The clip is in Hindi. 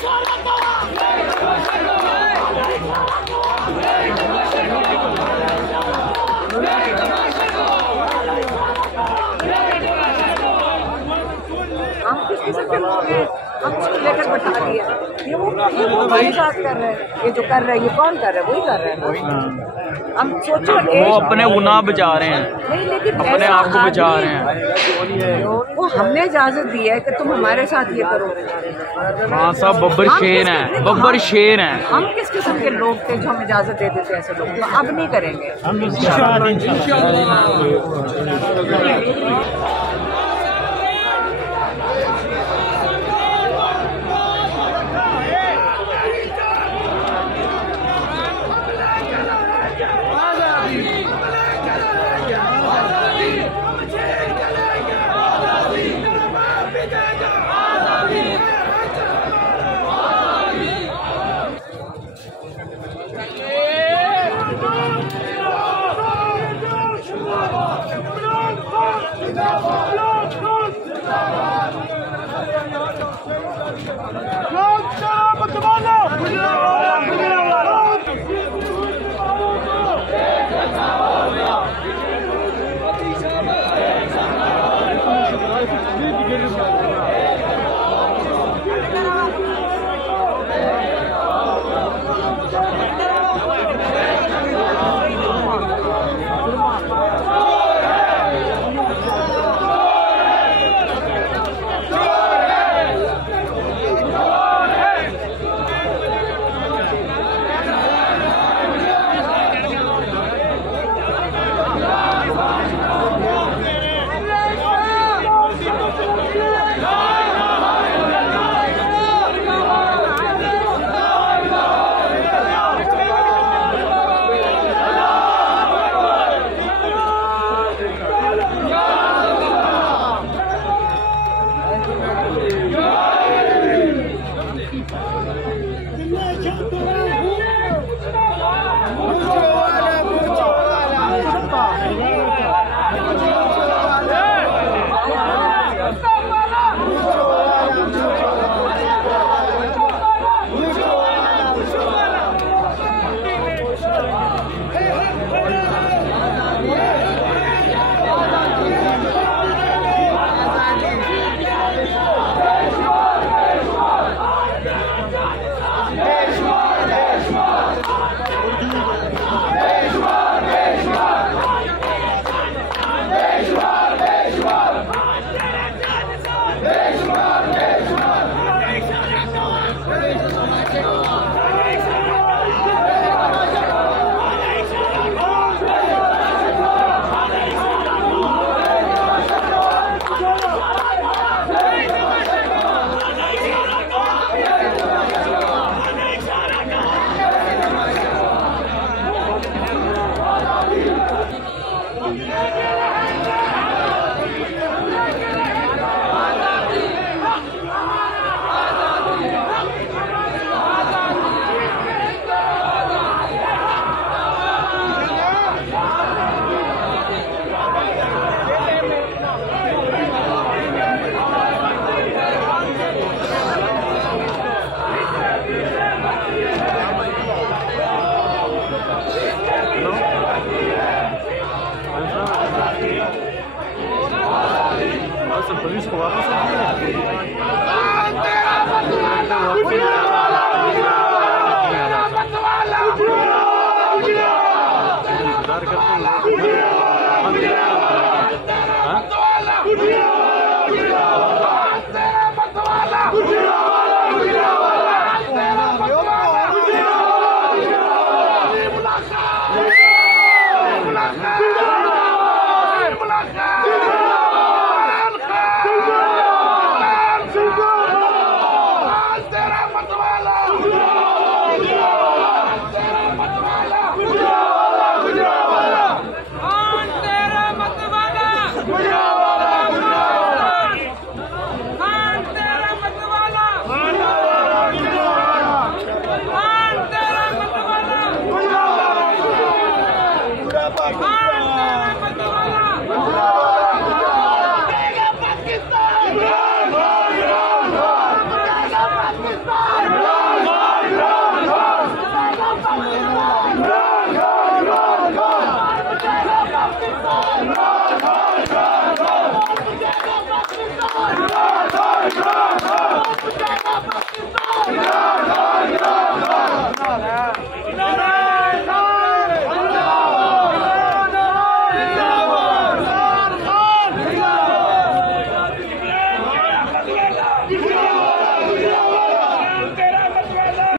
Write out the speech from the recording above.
हम किस किस्म के लोग हैं? हम उसको लेकर बैठा दिया। ये वो हमारे साथ कर रहे हैं। ये जो कर रहे हैं, ये कौन कर रहा है? वही कर रहे हैं ना। हम सोचो वो अपने गुनाह बचा रहे हैं, नहीं, लेकिन अपने आप को बचा रहे हैं। वो हमने इजाजत दी है कि तुम हमारे साथ ये करो। हाँ, सब बब्बर शेर हैं, बब्बर शेर हैं। हम किस किस्म के लोग थे जो हम इजाजत दे देते ऐसे लोग? तो अब नहीं करेंगे। Hey!